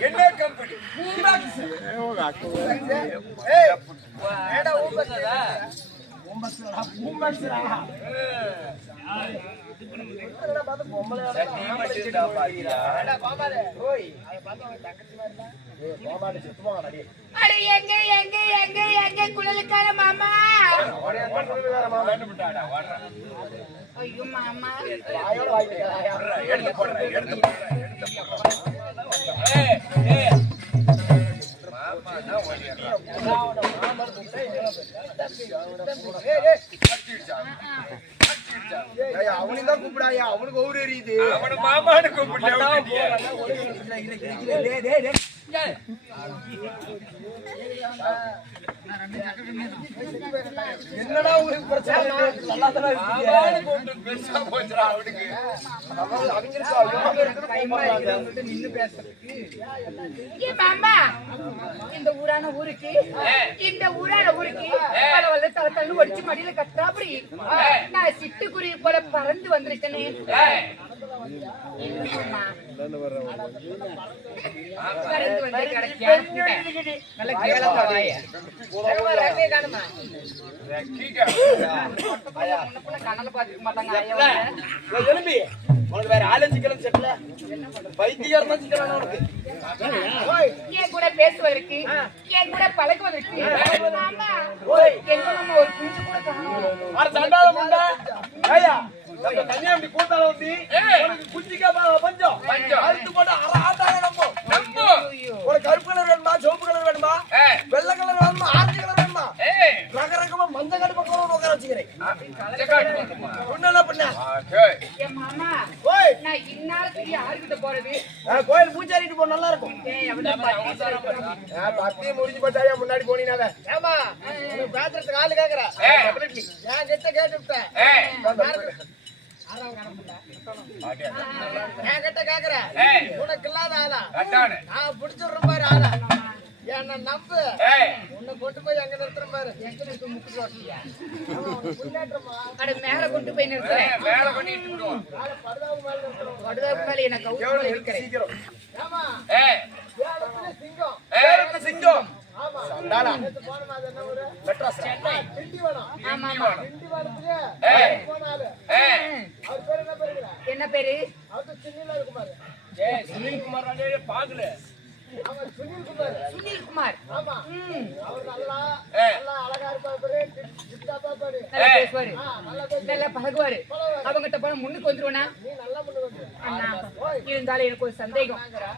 என்ன அட எங்க எங்க எங்க எங்க குழலுக்கார மாமா? ஐயோ மாமா. எடுத்து போடுறேன் எடுத்து போடுறேன். மாமா தான் ஓடிடுறான் அவனுக்கு தான் கூப்பிடாயா அவனுக்கு ஒவ்வொரு எரியுது அவன மாமான்னு கூப்பிட்டு என்னடா உங்களுக்கு பிரச்சனை? நல்லா தானே இருக்கீங்க. மாமான்னு கூப்பிட்டு பெருசா போச்சுடா அவனுக்கு. ஏ மாமா இந்த ஊரான ஊருக்கு இந்த ஊரான ஊருக்கு பல தலை தள்ளு ஒடிச்சு மடியில கட்டாப்படி நான் சிட்டுக்குருவி போல பறந்து வந்திருக்கேனே. என்னம்மா? எலும்பி உனக்கு வேற ஆளு சிக்கலம் தான் சிக்கலான உனக்கு என் கூட பேசுவதற்கு என் கூட பழகுவதற்கு ஒரு குஞ்சு கூட காணோம் அட சண்டால முண்டா ஏயா நம்ம தனியா இப்படி கூட்டால வந்து உனக்கு குச்சிக்கா ப- பஞ்சம். பஞ்சம். அறுத்து போட்டு அரை ஆட்டாங்க நம்ம நம்பு. ஒரு கருப்பு கலர் வேணுமா சிவப்பு கலர் வேணுமா? வெள்ளை கலர் வேணுமா ஆரஞ்சு கலர் வேணுமா? ஏய். ரக ரகமா மஞ்ச கட்டு பக்கம் உட்கார வச்சுக்கிறேன்? ஒண்ணு என்ன பண்ண. கோயில் பூஜாரிட்டு போ நல்லா இருக்கும். ஏய், அவன பத்தி சொல்றேன். ஆ, பத்தியே முடிஞ்சு போச்சாயா முன்னாடி உனக்கு பேசுறதுக்கு ஆளு கேக்குற. ஏய். என் கிட்ட ஏய். என் கிட்ட கேக்குற ஏய். உனக்கு இல்லாத ஆளா. நான் பிடிச்சிடுறேன் பாரு ஆளா. என்ன நம்பு. உன்னை கொண்டு போய் எங்க நிறுத்துறேன் பாரு. அட மேல கொண்டு போய் நிறுத்துறேன். ஏய், வேலை பண்ணிட்டு விடுவோம். படுதாக்கு மேல இருக்கிறேன் ஆமா ஏய், சிங்கம். சிங்கம். திண்டிவனம். திண்டிவனத்துக்கு. போனாரு என்ன பேரு? சுனில் இருக்குமாரு ஏய், சுனில்குமார் ராஜே பாக்கல. சுனில் குமார். சுனில் குமார். ஆமா. ம், அவர் நல்லா பழகுவாரு. அவங்கிட்ட போனா முன்னுக்கு வந்துருவனா இருந்தாலும் எனக்கு ஒரு சந்தேகம்.